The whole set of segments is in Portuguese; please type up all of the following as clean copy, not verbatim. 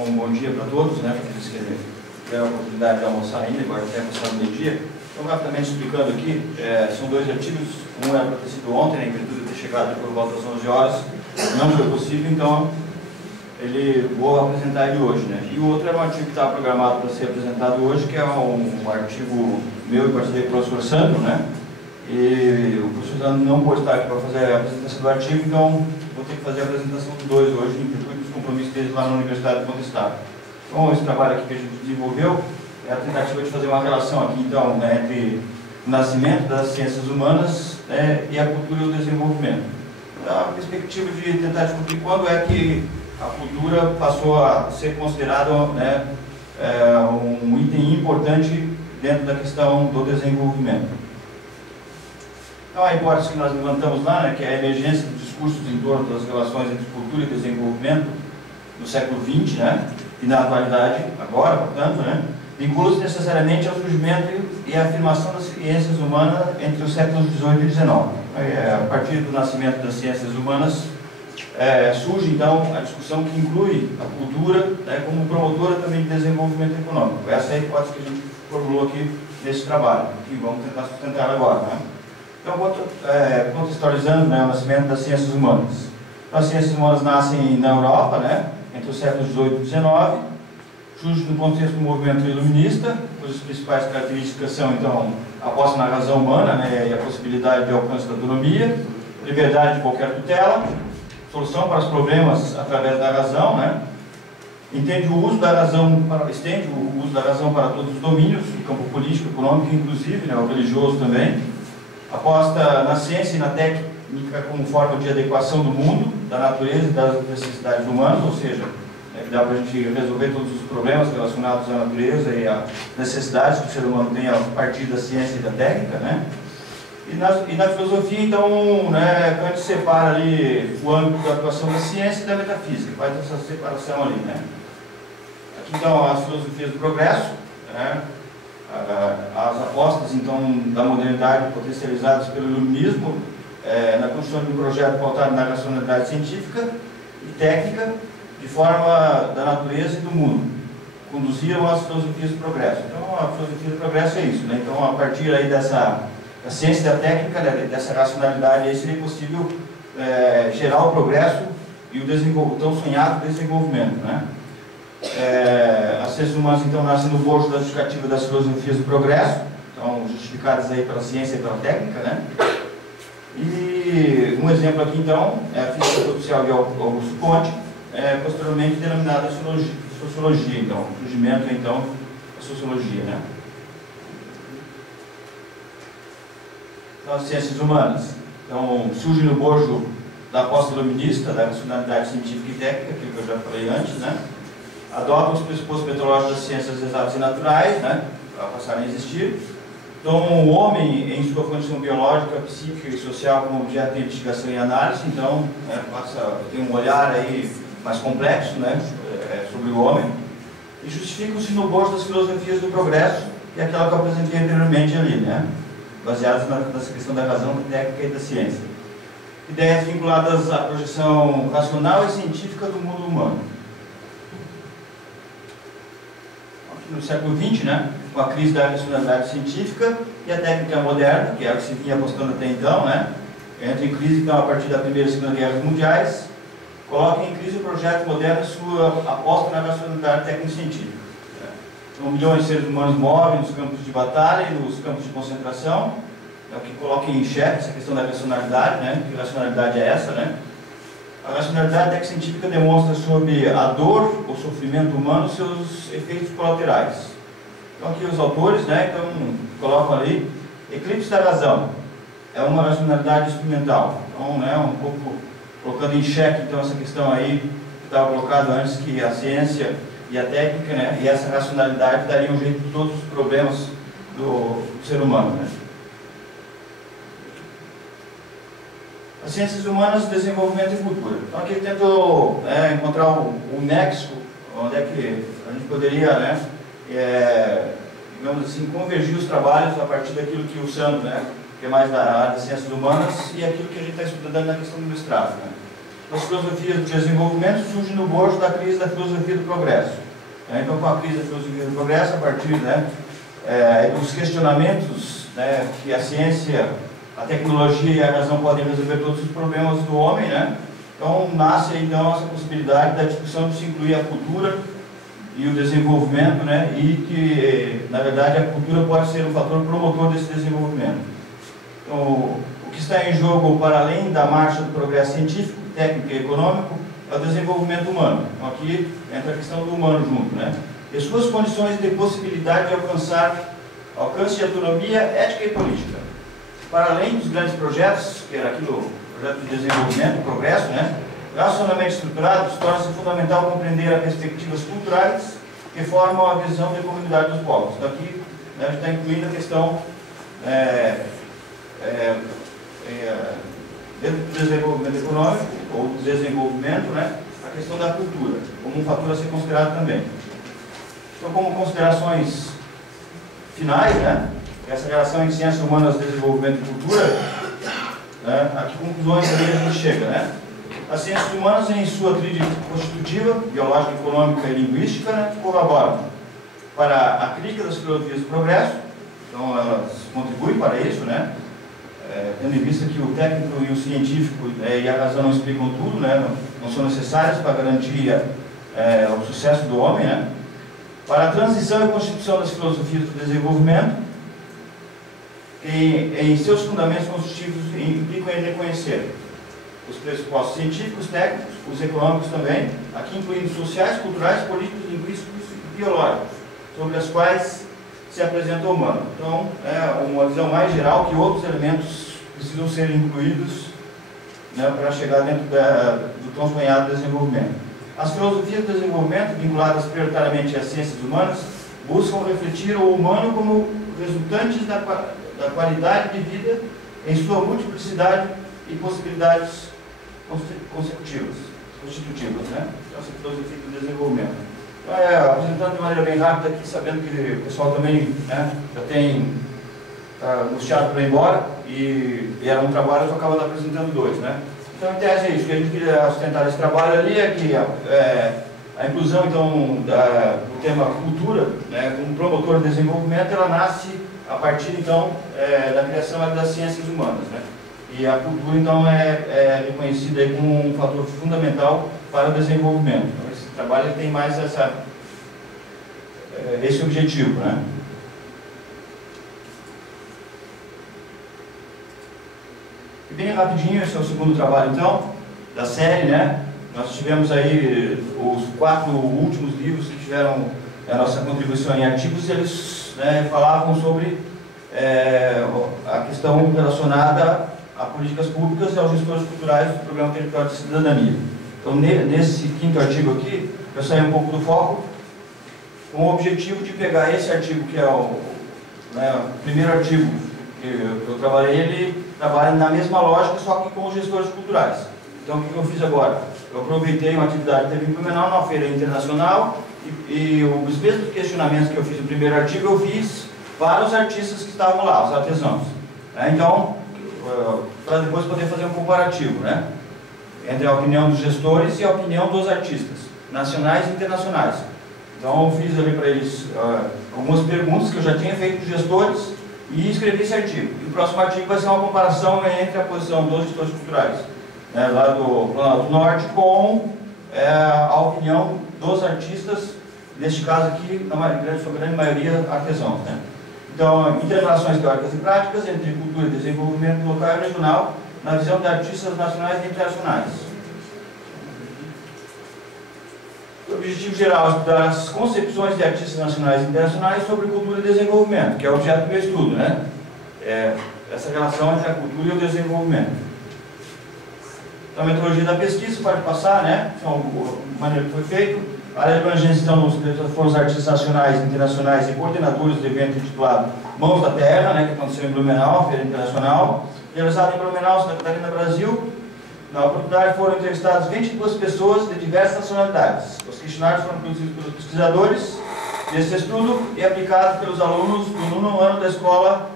Então, bom dia para todos, para aqueles que tiveram a oportunidade de almoçar ainda, agora até passar no meio-dia. Então, rapidamente explicando aqui, são dois artigos, um era para ter sido ontem, em virtude de ter chegado por volta das 11 horas, não foi possível, então vou apresentar ele hoje. E o outro era um artigo que estava programado para ser apresentado hoje, que é um artigo meu e parceria com o professor Sandro, e o professor Sandro não pôde estar aqui para fazer a apresentação do artigo, então vou ter que fazer a apresentação dos dois hoje, em virtude dos compromissos deles lá na Universidade do Estado. Então, esse trabalho aqui que a gente desenvolveu é a tentativa de fazer uma relação aqui, então, entre o nascimento das ciências humanas e a cultura e o desenvolvimento. A perspectiva de tentar descobrir quando é que a cultura passou a ser considerada um item importante dentro da questão do desenvolvimento. Então, a hipótese que nós levantamos lá, que é a emergência dos discursos em torno das relações entre cultura e desenvolvimento no século XX, e na atualidade, agora, portanto, vincula-se necessariamente ao surgimento e à afirmação das ciências humanas entre os séculos XVIII e XIX. A partir do nascimento das ciências humanas, surge, então, a discussão que inclui a cultura como promotora também de desenvolvimento econômico. Essa é a hipótese que a gente formulou aqui nesse trabalho, que vamos tentar sustentar agora. Então, contextualizando o nascimento das ciências humanas. Então, as ciências humanas nascem na Europa, entre os séculos XVIII e XIX, surge no contexto do movimento iluminista, cujas principais características são, então, a aposta na razão humana e a possibilidade de alcance da autonomia, liberdade de qualquer tutela, solução para os problemas através da razão, estende o uso da razão para todos os domínios, no campo político, econômico, inclusive, o religioso também, aposta na ciência e na técnica como forma de adequação do mundo, da natureza e das necessidades humanas, ou seja, que dá para a gente resolver todos os problemas relacionados à natureza e às necessidades que o ser humano tem a partir da ciência e da técnica, E na filosofia, então, Kant separa ali o âmbito da atuação da ciência e da metafísica, faz essa separação ali, Aqui, então, as filosofias do progresso, as apostas, então, da modernidade potencializadas pelo iluminismo, na construção de um projeto pautado na racionalidade científica e técnica, de forma da natureza e do mundo, conduziram as filosofias do progresso. Então, a filosofia do progresso é isso, Então, a partir aí da ciência e da técnica, dessa racionalidade, aí seria possível gerar o progresso e o tão sonhado desenvolvimento, As ciências humanas, então, nascem no bojo da justificativa das filosofias do progresso, então, justificadas aí pela ciência e pela técnica, E um exemplo aqui, então, é a física social de Augusto Comte, posteriormente denominada sociologia, então, o surgimento, então, da sociologia, Então, as ciências humanas, então, surgem no bojo da aposta iluminista, da racionalidade científica e técnica, aquilo que eu já falei antes, adotam os pressupostos metodológicos das ciências exatas e naturais, para passarem a existir. Então, o homem, em sua condição biológica, psíquica e social, como objeto de investigação e análise, então, tem um olhar aí mais complexo, sobre o homem, e justificam-se no bojo das filosofias do progresso, que é aquela que eu apresentei anteriormente ali, baseadas nessa questão da razão, da técnica e da ciência. Ideias vinculadas à projeção racional e científica do mundo humano. Aqui no século XX, com a crise da racionalidade científica e a técnica moderna, que é o que se vinha apostando até então, entra em crise, então, a partir da Primeira e Segunda Guerras Mundiais, coloca em crise o projeto moderno e sua aposta na racionalidade técnico-científica. Então, milhões de seres humanos morrem nos campos de batalha e nos campos de concentração, é o que coloca em xeque essa questão da racionalidade, que racionalidade é essa, A racionalidade técnico-científica demonstra sobre a dor ou sofrimento humano seus efeitos colaterais. Então, aqui os autores, colocam ali, eclipse da razão, é uma racionalidade experimental. Então, um pouco colocando em xeque, então, essa questão aí que estava colocado antes, que a ciência e a técnica, e essa racionalidade dariam um jeito de todos os problemas do ser humano, As ciências humanas, desenvolvimento e cultura. Então, aqui eu tento encontrar o nexo, onde é que a gente poderia, digamos assim, convergir os trabalhos a partir daquilo que o Sandro, que é mais da área das ciências humanas, e aquilo que a gente está estudando na questão do mestrado. as filosofias do desenvolvimento surgem no bojo da crise da filosofia do progresso. Então, com a crise da filosofia do progresso, a partir dos questionamentos que a ciência, a tecnologia e a razão podem resolver todos os problemas do homem, então nasce então essa possibilidade da discussão de se incluir a cultura e o desenvolvimento, e que, na verdade, a cultura pode ser um fator promotor desse desenvolvimento. Então, o que está em jogo, para além da marcha do progresso científico, técnico e econômico, é o desenvolvimento humano. Então, aqui entra a questão do humano junto, e suas condições de possibilidade de alcance de autonomia ética e política. Para além dos grandes projetos, que era aquilo, o projeto de desenvolvimento, progresso, racionalmente estruturados, torna-se fundamental compreender as perspectivas culturais que formam a visão da comunidade dos povos. Então, aqui a gente está incluindo a questão dentro do desenvolvimento econômico, ou do desenvolvimento, a questão da cultura, como um fator a ser considerado também. Então, como considerações finais, essa relação em ciências humanas, desenvolvimento e cultura, a que conclusões a gente chega, As ciências humanas, em sua tríade constitutiva, biológica, econômica e linguística, colaboram para a crítica das filosofias do progresso, então elas contribuem para isso, tendo em vista que o técnico e o científico e a razão não explicam tudo, não são necessárias para garantir o sucesso do homem, para a transição e constituição das filosofias do desenvolvimento, que em seus fundamentos constitutivos implicam em reconhecer os pressupostos científicos, técnicos, os econômicos também, aqui incluindo sociais, culturais, políticos, linguísticos e biológicos, sobre as quais se apresenta o humano. Então, é uma visão mais geral que outros elementos precisam ser incluídos para chegar dentro do tão sonhado desenvolvimento. As filosofias do desenvolvimento, vinculadas prioritariamente às ciências humanas, buscam refletir o humano como resultantes da qualidade de vida em sua multiplicidade e possibilidades constitutivas, essa filosofia do desenvolvimento. Então, apresentando de maneira bem rápida aqui, sabendo que o pessoal também já tem angustiado para ir embora, e era um trabalho, eu só acabo apresentando dois. Então, em tese é isso, que a gente queria sustentar esse trabalho ali, é que a inclusão, então, do tema cultura, como promotor de desenvolvimento, ela nasce a partir, então, da criação das ciências humanas, E a cultura, então, é reconhecida aí como um fator fundamental para o desenvolvimento. Então, esse trabalho tem mais esse objetivo, E bem rapidinho, esse é o segundo trabalho, então, da série, Nós tivemos aí os 4 últimos livros que tiveram a nossa contribuição em artigos, e eles falavam sobre a questão relacionada a políticas públicas e aos gestores culturais do Programa Território de Cidadania. Então, nesse 5º artigo aqui, eu saí um pouco do foco, com o objetivo de pegar esse artigo, que é o primeiro artigo que eu trabalhei, ele trabalha na mesma lógica, só que com os gestores culturais. Então, o que eu fiz agora? Eu aproveitei uma atividade que teve em Blumenau, numa feira internacional, e os mesmos questionamentos que eu fiz no primeiro artigo, eu fiz para os artistas que estavam lá, os artesãos. Então, para depois poder fazer um comparativo, entre a opinião dos gestores e a opinião dos artistas, nacionais e internacionais. Então, eu fiz ali para eles algumas perguntas que eu já tinha feito dos gestores e escrevi esse artigo. E o próximo artigo vai ser uma comparação entre a posição dos gestores culturais, lá do Planalto Norte, com a opinião dos artistas, neste caso aqui, na sua grande maioria, artesãos. Então, interrelações teóricas e práticas entre cultura e desenvolvimento local e regional, na visão de artistas nacionais e internacionais. O objetivo geral é estudar as concepções de artistas nacionais e internacionais sobre cultura e desenvolvimento, que é o objeto do meu estudo, essa relação entre a cultura e o desenvolvimento. Então, a metodologia da pesquisa, pode passar, então, a maneira que foi feito. A área de abrangência, então, foram os artistas nacionais, internacionais e coordenadores do evento intitulado Mãos da Terra, que aconteceu em Blumenau, Feira Internacional, realizado em Blumenau, Santa Catarina, Brasil. Na oportunidade foram entrevistadas 22 pessoas de diversas nacionalidades. Os questionários foram produzidos pelos pesquisadores desse estudo e aplicados pelos alunos do 9º ano da escola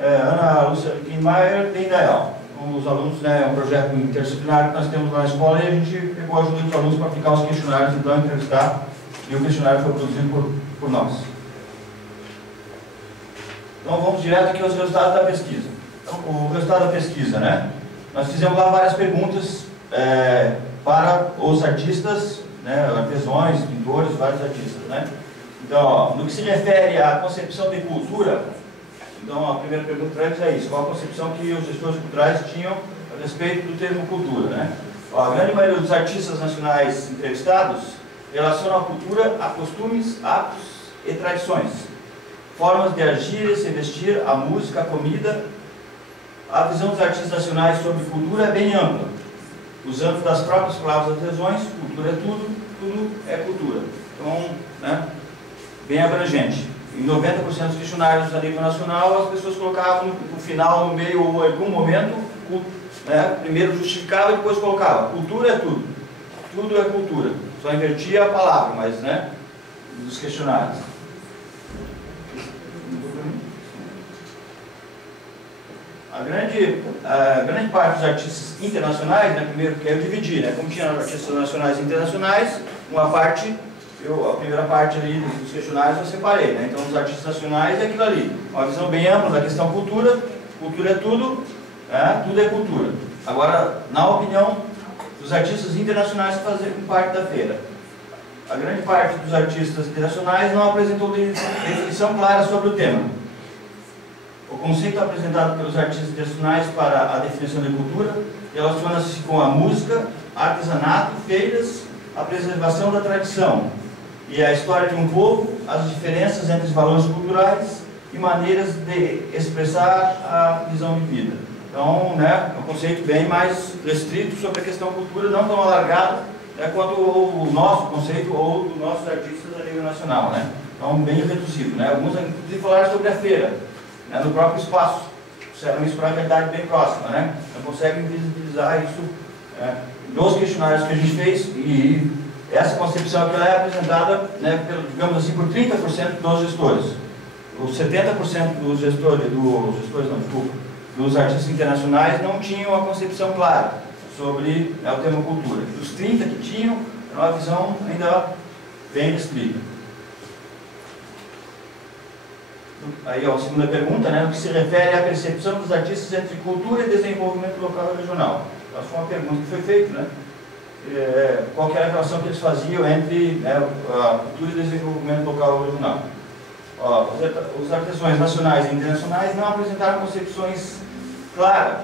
Ana Lúcia Kienmeier de Indaial. com os alunos, né, é um projeto interdisciplinar que nós temos lá na escola e a gente pegou a ajuda dos alunos para aplicar os questionários, então, entrevistar, e o questionário foi produzido por nós. Então vamos direto aqui aos resultados da pesquisa. Então, o resultado da pesquisa, né? Nós fizemos lá várias perguntas para os artistas, né, artesãos, pintores, vários artistas, né? Então, ó, no que se refere à concepção de cultura, então a primeira pergunta é isso: qual a concepção que os gestores culturais tinham a respeito do termo cultura, né? Ó, a grande maioria dos artistas nacionais entrevistados relacionam a cultura a costumes, hábitos e tradições, formas de agir e se vestir, a música, a comida. A visão dos artistas nacionais sobre cultura é bem ampla, usando das próprias palavras das artesãos: cultura é tudo, tudo é cultura. Então, né, bem abrangente. Em 90% dos questionários a nível nacional, as pessoas colocavam no final, no meio ou em algum momento, né, primeiro justificava e depois colocava: cultura é tudo, tudo é cultura. Só invertia a palavra, mas, né, dos questionários. A grande parte dos artistas internacionais, né, primeiro que eu dividi, né, como tinha artistas nacionais e internacionais, uma parte, a primeira parte ali dos questionários eu separei, né, então os artistas nacionais é aquilo ali, uma visão bem ampla da questão cultura, cultura é tudo, tudo é cultura. Agora, na opinião dos artistas internacionais que fazem parte da feira, a grande parte dos artistas internacionais não apresentou definição clara sobre o tema. O conceito apresentado pelos artistas internacionais para a definição de cultura relaciona-se com a música, artesanato, feiras, a preservação da tradição e a história de um povo, as diferenças entre os valores culturais e maneiras de expressar a visão de vida. Então, né, é um conceito bem mais restrito sobre a questão cultura, não tão alargado, né, quanto o nosso conceito ou dos nossos artistas a nível nacional, né? Então, bem reduzido, né? Alguns, inclusive, falaram sobre a feira, né, no próprio espaço, disseram isso para uma realidade bem próxima, né? Não conseguem visibilizar isso nos questionários que a gente fez, e essa concepção que ela é apresentada, né, digamos assim, por 30% dos gestores. Os 70% dos artistas internacionais não tinham a concepção clara sobre o tema cultura. Os 30 que tinham, era uma visão ainda bem restrita. Aí, ó, a segunda pergunta, né, no que se refere à percepção dos artistas entre cultura e desenvolvimento local e regional. Essa foi uma pergunta que foi feita, né? Qual que era a relação que eles faziam entre, né, a cultura e desenvolvimento local e regional. Ó, os artesãos nacionais e internacionais não apresentaram concepções claras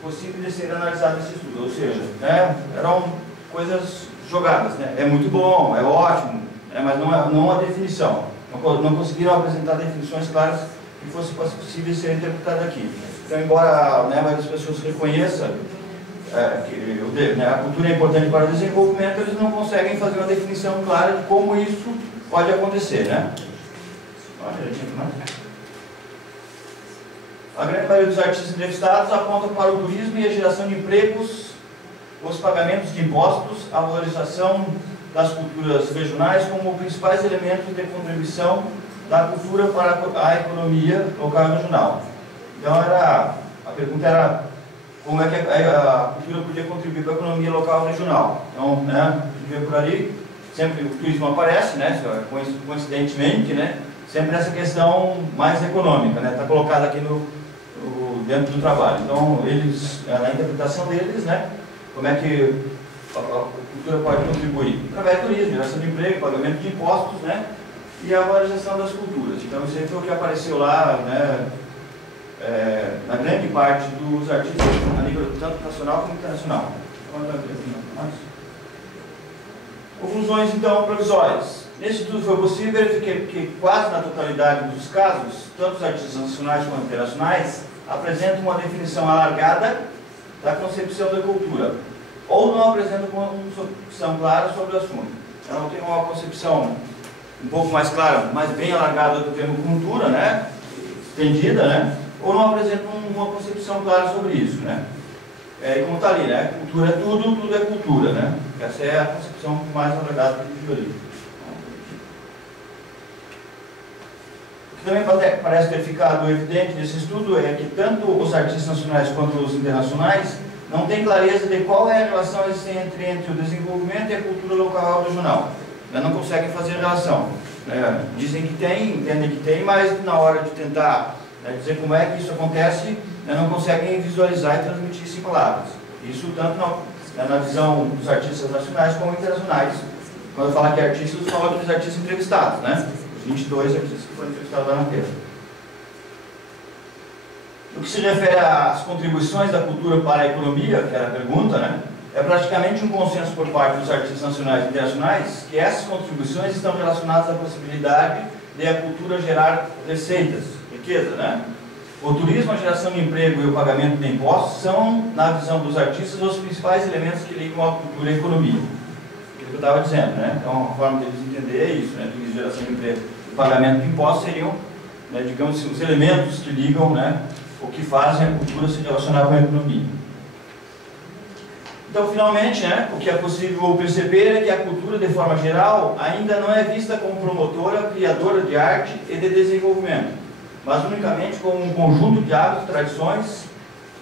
possíveis de serem analisadas nesse estudo, ou seja, né, eram coisas jogadas, né? É muito bom, é ótimo, né, mas não a definição. Não conseguiram apresentar definições claras que fossem possíveis de ser interpretadas aqui. Então, embora, né, a maioria das pessoas reconheça que, né, a cultura é importante para o desenvolvimento, eles não conseguem fazer uma definição clara de como isso pode acontecer, né? A grande maioria dos artistas entrevistados apontam para o turismo e a geração de empregos, os pagamentos de impostos, a valorização das culturas regionais como principais elementos de contribuição da cultura para a economia local e regional. Então, a pergunta era como é que a cultura podia contribuir para a economia local e regional. Então, né, a gente vê por ali, sempre o turismo aparece, né, coincidentemente, né, sempre essa questão mais econômica, né, está colocada aqui dentro do trabalho. Então, eles, na interpretação deles, né, como é que a cultura pode contribuir? Através do turismo, geração de emprego, pagamento de impostos, né, e a valorização das culturas. Então, isso aí foi o que apareceu lá, né, na grande parte dos artistas, a nível tanto nacional como internacional. Conclusões, então, provisórias. Nesse estudo foi possível verificar que quase na totalidade dos casos, tanto os artistas nacionais quanto internacionais apresentam uma definição alargada da concepção da cultura, ou não apresentam uma concepção clara sobre o assunto. Então, tem uma concepção um pouco mais clara, mas bem alargada do termo cultura, né, estendida, né, ou não apresentam uma concepção clara sobre isso, né. E como está ali, né, cultura é tudo, tudo é cultura, né. Essa é a concepção mais alargada que a gente viu ali. Também parece ter ficado evidente nesse estudo é que tanto os artistas nacionais quanto os internacionais não têm clareza de qual é a relação existente entre o desenvolvimento e a cultura local ou regional. Não conseguem fazer relação. Dizem que tem, entendem que tem, mas na hora de tentar dizer como é que isso acontece, não conseguem visualizar e transmitir isso em palavras. Isso tanto na visão dos artistas nacionais como internacionais. Quando eu falo aqui artistas, eu falo dos artistas entrevistados, né? Os 22 artistas que foram entrevistados lá na feira. No que se refere às contribuições da cultura para a economia, que era a pergunta, né? É praticamente um consenso por parte dos artistas nacionais e internacionais que essas contribuições estão relacionadas à possibilidade de a cultura gerar receitas, riqueza, né? O turismo, a geração de emprego e o pagamento de impostos são, na visão dos artistas, os principais elementos que ligam a cultura e a economia. Aquilo que eu estava dizendo, né? Então, uma forma deles entender é isso, né? Turismo, geração de emprego e pagamento de impostos seriam, né, digamos assim, os elementos que ligam, né, o que fazem a cultura se relacionar com a economia. Então, finalmente, né, o que é possível perceber é que a cultura, de forma geral, ainda não é vista como promotora, criadora de arte e de desenvolvimento, mas unicamente como um conjunto de hábitos e tradições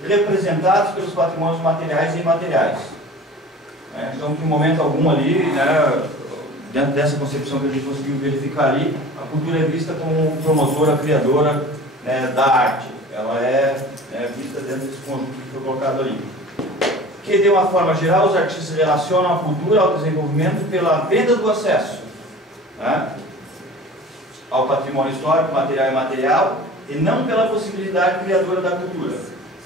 representados pelos patrimônios materiais e imateriais. Então, em momento algum ali, né, dentro dessa concepção que a gente conseguiu verificar ali, a cultura é vista como promotora, criadora, né, da arte. Ela é vista dentro desse conjunto que foi colocado ali. Que, de uma forma geral, os artistas relacionam a cultura ao desenvolvimento pela venda do acesso, né, ao patrimônio histórico, material e imaterial, e não pela possibilidade criadora da cultura.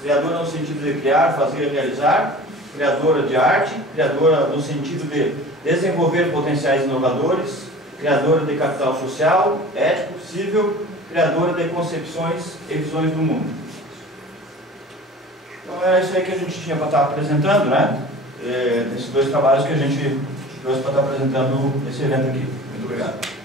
Criadora no sentido de criar, fazer, realizar, criadora de arte, criadora no sentido de desenvolver potenciais inovadores, criadora de capital social, ético, civil, criadora de concepções e visões do mundo. Então era isso aí que a gente tinha para estar apresentando, né? Nesses dois trabalhos que a gente trouxe para estar apresentando nesse evento aqui. Muito obrigado.